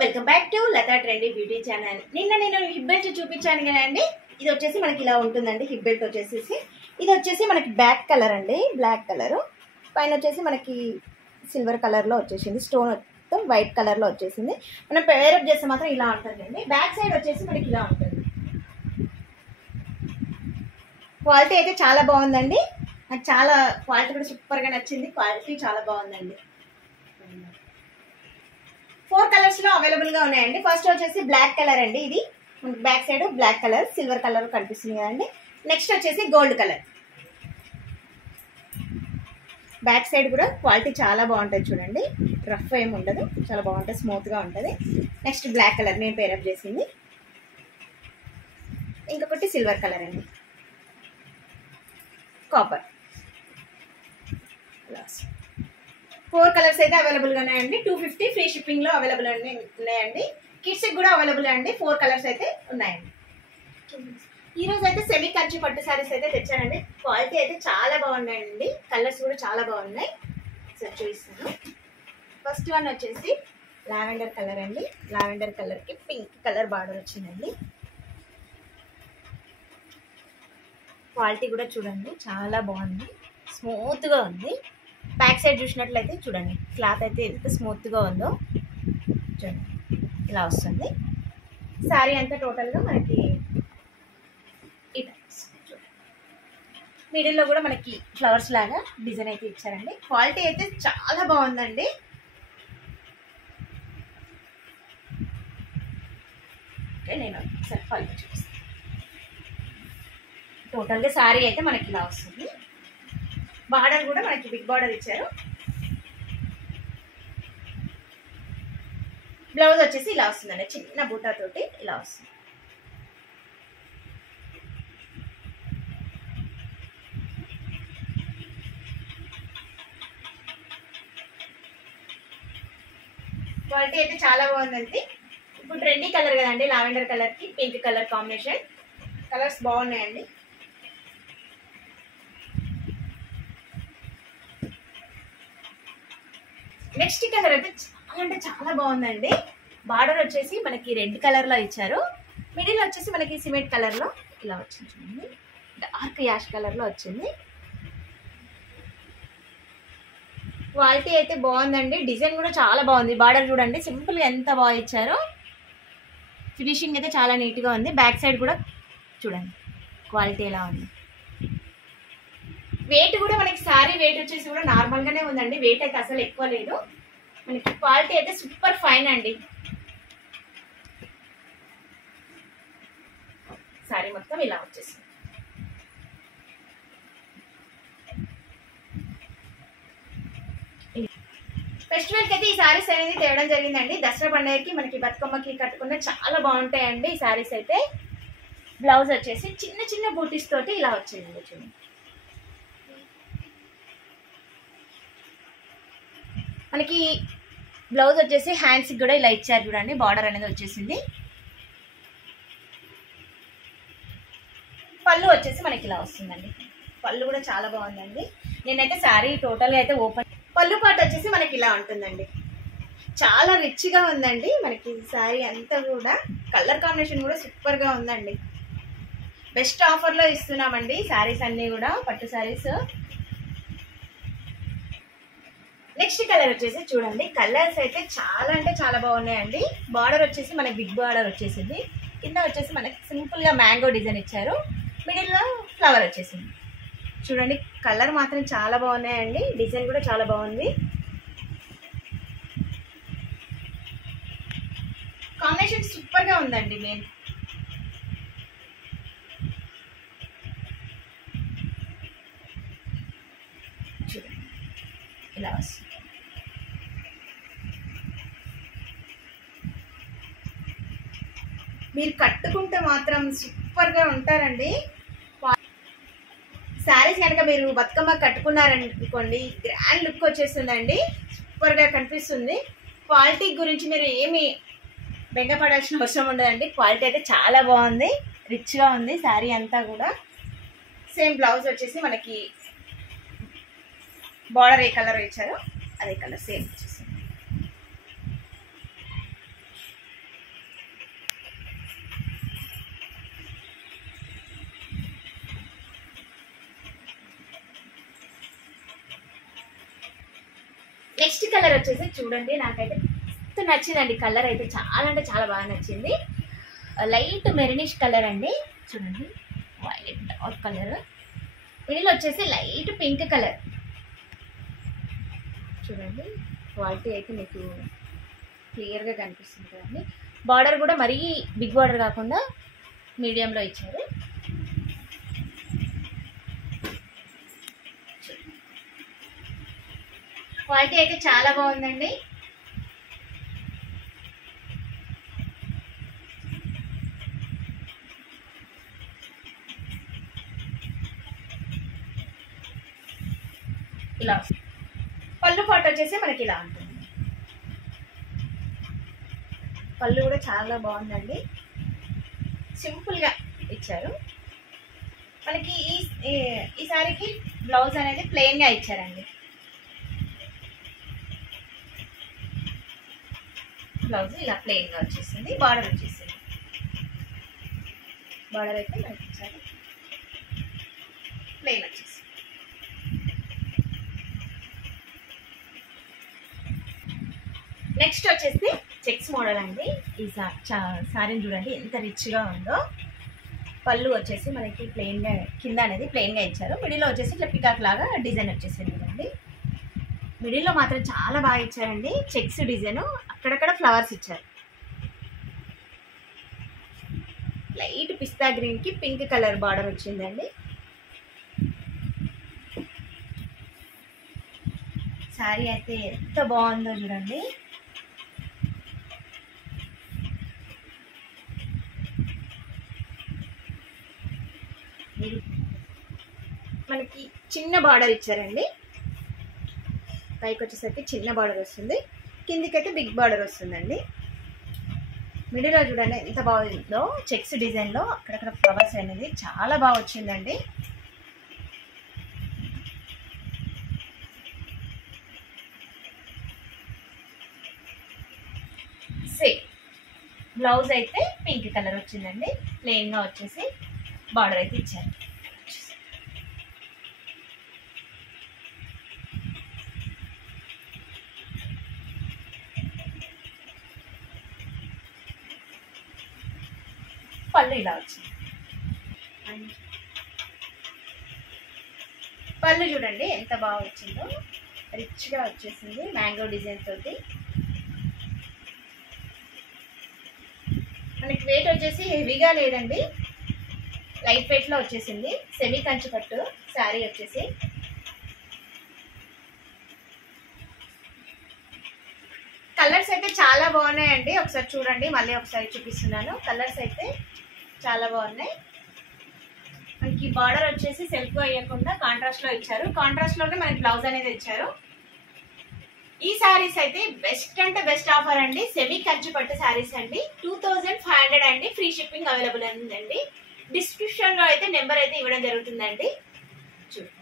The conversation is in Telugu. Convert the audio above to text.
Welcome back to Latha trendy beauty channel. నేను హిప్ బెల్ట్ చూపించాను కదండి. ఇది వచ్చేసి మనకి ఇలా ఉంటుందండి. హిప్ బెల్ట్ వచ్చేసి ఇది వచ్చేసి మనకి బ్లాక్ కలర్ అండి, బ్లాక్ కలర్ పైన వచ్చేసి మనకి సిల్వర్ కలర్లో వచ్చేసింది, స్టోన్ మొత్తం వైట్ కలర్లో వచ్చేసింది. మనం పేరప్ చేస్తే మాత్రం ఇలా ఉంటుందండి. బ్యాక్ సైడ్ వచ్చేసి మనకి ఇలా ఉంటుంది. క్వాలిటీ అయితే చాలా బాగుందండి. నాకు చాలా క్వాలిటీ కూడా సూపర్గా నచ్చింది. క్వాలిటీ చాలా బాగుందండి. 4 కలర్స్ లో అవైలబుల్ గా ఉన్నాయండి. ఫస్ట్ వచ్చేసి బ్లాక్ కలర్ అండి. ఇది back side black colour, silver colour కనిపిస్తుంది కదండి. నెక్స్ట్ వచ్చేసి గోల్డ్ కలర్. బ్యాక్ సైడ్ కూడా క్వాలిటీ చాలా బాగుంటుంది చూడండి. రఫ్ ఏమి ఉండదు, చాలా బాగుంటుంది, స్మూత్ గా ఉంటుంది. నెక్స్ట్ బ్లాక్ కలర్ నేను పేరప్ చేసింది. ఇంకొకటి సిల్వర్ కలర్ అండి, కాపర్. 4 కలర్స్ అయితే అవైలబుల్ గా ఉన్నాయండి. 250 ఫ్రీ షిప్పింగ్ లో అవైలబుల్ ఉన్నాయండి. కిడ్స్ కూడా అవైలబుల్ అండి. 4 కలర్స్ అయితే ఉన్నాయండి. ఈ రోజు అయితే సెమీ కంచి పట్టు సారీస్ అయితే తెచ్చానండి. క్వాలిటీ అయితే చాలా బాగున్నాయండి. కలర్స్ కూడా చాలా బాగున్నాయి. సార్ చూపిస్తాను. ఫస్ట్ వన్ వచ్చేసి లావెండర్ కలర్ అండి. లావెండర్ కలర్ కి పింక్ కలర్ బార్డర్ వచ్చిందండి. క్వాలిటీ కూడా చూడండి చాలా బాగుంది, స్మూత్ గా ఉంది. బ్యాక్ సైడ్ చూసినట్లయితే చూడండి, క్లాత్ అయితే ఎంత స్మూత్గా ఉందో చూడండి, ఇలా వస్తుంది. శారీ అంతా టోటల్గా మనకి మిడిల్లో కూడా మనకి ఫ్లవర్స్ లాగా డిజైన్ అయితే ఇచ్చారండి. క్వాలిటీ అయితే చాలా బాగుందండి. ఓకే, నేను ఒకసారి క్వాలిటీ చూపిస్తాను. టోటల్గా శారీ అయితే మనకి ఇలా వస్తుంది. బార్డర్ కూడా మనకి బిగ్ బార్డర్ ఇచ్చారు. బ్లౌజ్ వచ్చేసి ఇలా వస్తుందండి, చిన్న బూటా తోటి ఇలా వస్తుంది. క్వాలిటీ అయితే చాలా బాగుందండి. ఇప్పుడు ట్రెండీ కలర్ కదండి, లావెండర్ కలర్ కి పింక్ కలర్ కాంబినేషన్. కలర్స్ బాగున్నాయండి. నెక్స్ట్ కలర్ అయితే చాలా అంటే చాలా బాగుందండి. బార్డర్ వచ్చేసి మనకి రెడ్ కలర్ లో ఇచ్చారు. మిడిల్ వచ్చేసి మనకి సిమెంట్ కలర్ లో ఇలా వచ్చింది చూడండి, డార్క్ యాష్ కలర్ లో వచ్చింది. క్వాలిటీ అయితే బాగుందండి. డిజైన్ కూడా చాలా బాగుంది. బార్డర్ చూడండి సింపుల్ గా ఎంత బాగా ఇచ్చారో. ఫినిషింగ్ అయితే చాలా నీట్ గా ఉంది. బ్యాక్ సైడ్ కూడా చూడండి క్వాలిటీ ఎలా ఉంది. వెయిట్ కూడా మనకి సారీ వెయిట్ వచ్చేసి కూడా నార్మల్ గానే ఉందండి. వెయిట్ అయితే అసలు ఎక్కువ లేదు. మనకి క్వాలిటీ అయితే సూపర్ ఫైన్ అండి. సారీ మొత్తం ఇలా వచ్చేసింది. ఫెస్టివల్ కి అయితే ఈ సారీస్ అనేది తేవడం జరిగిందండి. దసరా పండుగకి మనకి బతుకమ్మకి కట్టుకున్న చాలా బాగుంటాయండి ఈ సారీస్ అయితే. బ్లౌజ్ వచ్చేసి చిన్న చిన్న బూటీస్ తోటి ఇలా వచ్చిందండి చూడండి. మనకి బ్లౌజ్ వచ్చేసి హ్యాండ్స్ కూడా ఇలా ఇచ్చారు చూడండి, బార్డర్ అనేది వచ్చేసింది. పళ్ళు వచ్చేసి మనకి ఇలా వస్తుందండి. పళ్ళు కూడా చాలా బాగుందండి. నేనైతే శారీ టోటల్ గా అయితే ఓపెన్, పళ్ళు పాటు వచ్చేసి మనకి ఇలా ఉంటుందండి. చాలా రిచ్ గా ఉందండి. మనకి శారీ అంతా కూడా కలర్ కాంబినేషన్ కూడా సూపర్ గా ఉందండి. బెస్ట్ ఆఫర్ లో ఇస్తున్నామండి శారీస్ అన్ని కూడా, పట్టు శారీస్. నెక్స్ట్ కలర్ వచ్చేసి చూడండి, కలర్స్ అయితే చాలా అంటే చాలా బాగున్నాయండి. బార్డర్ వచ్చేసి మనకి బిగ్ బార్డర్ వచ్చేసింది. కింద వచ్చేసి మనకి సింపుల్ గా మ్యాంగో డిజైన్ ఇచ్చారు. మిడిల్ లో ఫ్లవర్ వచ్చేసింది. చూడండి కలర్ మాత్రం చాలా బాగున్నాయండి. డిజైన్ కూడా చాలా బాగుంది. కాంబినేషన్ సూపర్ గా ఉందండి. నేను చూడండి ఇలా వస్తుంది. మీరు కట్టుకుంటే మాత్రం సూపర్ గా ఉంటారండి. శారీస్ కనుక మీరు బతుకమ్మ కట్టుకున్నారనుకోండి, గ్రాండ్ లుక్ వచ్చేస్తుందండి, సూపర్ గా కనిపిస్తుంది. క్వాలిటీ గురించి మీరు ఏమి బెంగపడాల్సిన అవసరం ఉండదండి. క్వాలిటీ అయితే చాలా బాగుంది, రిచ్ గా ఉంది. శారీ అంతా కూడా సేమ్ బ్లౌజ్ వచ్చేసి మనకి బార్డర్ ఏ కలర్ ఇచ్చారో అదే కలర్ సేమ్ వచ్చేసింది. నెక్స్ట్ కలర్ వచ్చేసి చూడండి, నాకైతే మస్తు నచ్చిందండి. కలర్ అయితే చాలా అంటే చాలా బాగా నచ్చింది. లైట్ మెరూనిష్ కలర్ అండి. చూడండి, వైలెట్ డార్క్ కలర్, మిడిల్ వచ్చేసి లైట్ పింక్ కలర్. చూడండి, క్వాలిటీ అయితే మీకు క్లియర్గా కనిపిస్తుంది కదండి. బార్డర్ కూడా మరీ బిగ్ బార్డర్ కాకుండా మీడియంలో ఇచ్చారు. క్వాలిటీ అయితే చాలా బాగుందండి. ఇలా పళ్ళు పాటు వచ్చేసి మనకి ఇలా ఉంటుంది. పళ్ళు కూడా చాలా బాగుందండి, సింపుల్గా ఇచ్చారు. మనకి ఈ సారీకి బ్లౌజ్ అనేది ప్లెయిన్గా ఇచ్చారండి. బ్లౌజ్ ఇలా ప్లెయిన్గా వచ్చేసింది. బార్డర్ వచ్చేసింది. బార్డర్ అయితే మనకి ఇచ్చారు, ప్లెయిన్ వచ్చేసింది. నెక్స్ట్ వచ్చేసి చెక్స్ మోడల్ అండి. ఈ సారీని చూడండి ఎంత రిచ్గా ఉందో. పళ్ళు వచ్చేసి మనకి ప్లెయిన్గా, కింద అనేది ప్లెయిన్గా ఇచ్చారు. మిడిల్లో వచ్చేసి ఇట్లా పికాక్ లాగా డిజైన్ వచ్చేసింది కదండి. మిడిల్లో మాత్రం చాలా బాగా ఇచ్చారండి. చెక్స్ డిజైన్, అక్కడక్కడ ఫ్లవర్స్ ఇచ్చారు. లైట్ పిస్తా గ్రీన్కి పింక్ కలర్ బార్డర్ వచ్చిందండి. సారీ అయితే ఎంత బాగుందో చూడండి. మనకి చిన్న బార్డర్ ఇచ్చారండి. పైకి వచ్చేసరికి చిన్న బార్డర్ వస్తుంది, కిందికైతే బిగ్ బార్డర్ వస్తుందండి. మిడిల్లో చూడండి ఎంత బాగుందో. చెక్స్ డిజైన్లో అక్కడక్కడ ఫ్లవర్స్ అనేది చాలా బాగా వచ్చిందండి. సేమ్ బ్లౌజ్ అయితే పింక్ కలర్ వచ్చిందండి. ప్లెయిన్గా వచ్చేసి బార్డర్ అయితే ఇచ్చారు. పళ్ళు ఇలా వచ్చింది. పళ్ళు చూడండి ఎంత బాగా వచ్చిందో, రిచ్గా వచ్చేసింది మ్యాంగో డిజైన్ తోటి. మనకి వెయిట్ వచ్చేసి హెవీగా లేదండి, లైట్ వెయిట్లో వచ్చేసింది. సెమీ కంచి పట్టు శారీ వచ్చేసి. కలర్స్ అయితే చాలా బాగున్నాయండి. ఒకసారి చూడండి, మళ్ళీ ఒకసారి చూపిస్తున్నాను. కలర్స్ అయితే చాలా బాగున్నాయి. మనకి బార్డర్ వచ్చేసి సెల్ఫ్ అయ్యకుండా కాంట్రాస్ట్ లో ఇచ్చారు. కాంట్రాస్ట్ లోనే మనకి బ్లౌజ్ అనేది ఇచ్చారు. ఈ శారీస్ అయితే బెస్ట్ అంటే బెస్ట్ ఆఫర్ అండి. సెమీ కంచి పట్టు శారీస్ అండి. 2500 అండి. ఫ్రీ షిప్పింగ్ అవైలబుల్ ఉందండి. డిస్క్రిప్షన్ లో అయితే నెంబర్ అయితే ఇవ్వడం జరుగుతుందండి. చూడండి.